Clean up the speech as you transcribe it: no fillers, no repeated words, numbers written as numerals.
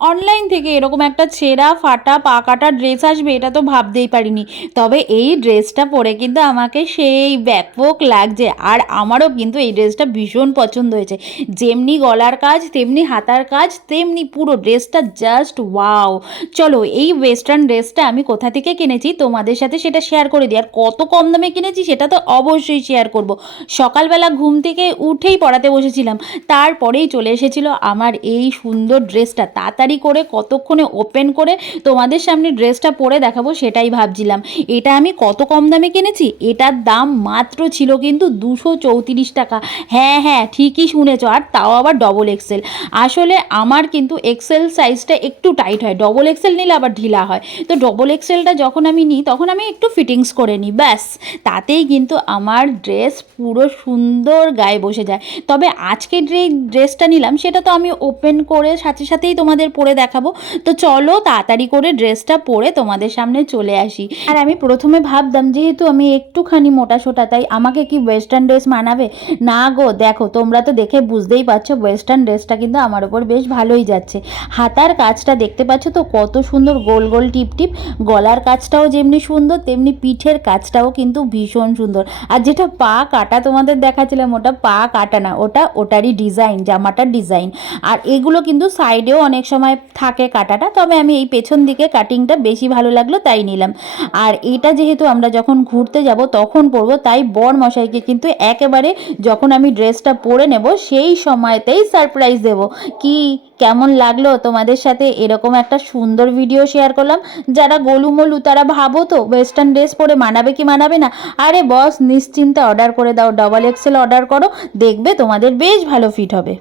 Online থেকে এরকম একটা ছেঁড়া ফাটা পা কাটা ড্রেস আসবে এটা তো ভাবতেই পারিনি। তবে এই ড্রেসটা পরে কিন্তু আমাকে সেই ব্যাপক লাগছে। আর আমারও কিন্তু এই ড্রেসটা ভীষণ পছন্দ হয়েছে। যেমনি গলার কাজ, তেমনি হাতার কাজ, তেমনি পুরো ড্রেসটা জাস্ট ওয়াও! চলো এই ওয়েস্টার্ন ড্রেসটা আমি কোথা থেকে কিনেছি তোমাদের সাথে সেটা শেয়ার করে দিই। আর কত কম দামে কিনেছি সেটা তো অবশ্যই শেয়ার করব। সকালবেলা ঘুম থেকে উঠেই পড়াতে বসেছিলাম। তারপরেই চলে এসেছিল আমার এই সুন্দর ড্রেসটা। তাড়াতাড়ি করে কতক্ষণে ওপেন করে তোমাদের সামনে ড্রেসটা পরে দেখাবো সেটাই ভাবছিলাম। এটা আমি কত কম দামে কিনেছি, এটার দাম মাত্র ছিল কিন্তু 234 টাকা। হ্যাঁ হ্যাঁ, ঠিকই শুনেছ, আর তাও আবার ডবল এক্সেল। আসলে আমার কিন্তু এক্সেল সাইজটা একটু টাইট হয়, ডবল এক্সেল নিলে আবার ঢিলা হয়। তো ডবল এক্সেলটা যখন আমি নিই তখন আমি একটু ফিটিংস করে নিই, ব্যাস তাতেই কিন্তু আমার ড্রেস পুরো সুন্দর গায়ে বসে যায়। তবে আজকে যে ড্রেসটা নিলাম সেটা তো আমি ওপেন করে সাথে সাথেই তোমাদের পরে দেখাবো। তো চলো তাড়াতাড়ি করে ড্রেসটা পরে তোমাদের সামনে চলে আসি। আর আমি প্রথমে ভাবতাম যেহেতু আমি একটুখানি মোটাসোটা তাই আমাকে কি ওয়েস্টার্ন ড্রেস মানাবে। না গো, দেখো তোমরা তো দেখে বুঝতেই পারছো ওয়েস্টার্ন ড্রেসটা কিন্তু আমার ওপর বেশ ভালোই যাচ্ছে। হাতার কাজটা দেখতে পাচ্ছ তো কত সুন্দর, গোল গোল টিপ টিপ। গলার কাজটাও যেমনি সুন্দর তেমনি পিঠের কাজটাও কিন্তু ভীষণ সুন্দর। আর যেটা পা কাটা তোমাদের দেখাচ্ছিলাম ওটা পা কাটা না, ওটারই ডিজাইন, জামাটার ডিজাইন। আর এগুলো কিন্তু সাইডেও অনেক সময় থাকে কাটাটা, তবে আমি এই পেছন দিকে কাটিংটা বেশি ভালো লাগলো তাই নিলাম। আর এটা যেহেতু আমরা যখন ঘুরতে যাব তখন পরবো, তাই বর মশাইকে কিন্তু একেবারে যখন আমি ড্রেসটা পরে নেব সেই সময়তেই সারপ্রাইজ দেব। কি কেমন লাগলো তোমাদের সাথে এরকম একটা সুন্দর ভিডিও শেয়ার করলাম। যারা গোলুমলু তারা ভাবো তো ওয়েস্টার্ন ড্রেস পরে মানাবে কি মানাবে না। আরে বস নিশ্চিন্তে অর্ডার করে দাও, ডবল এক্সেল অর্ডার করো, দেখবে তোমাদের বেশ ভালো ফিট হবে।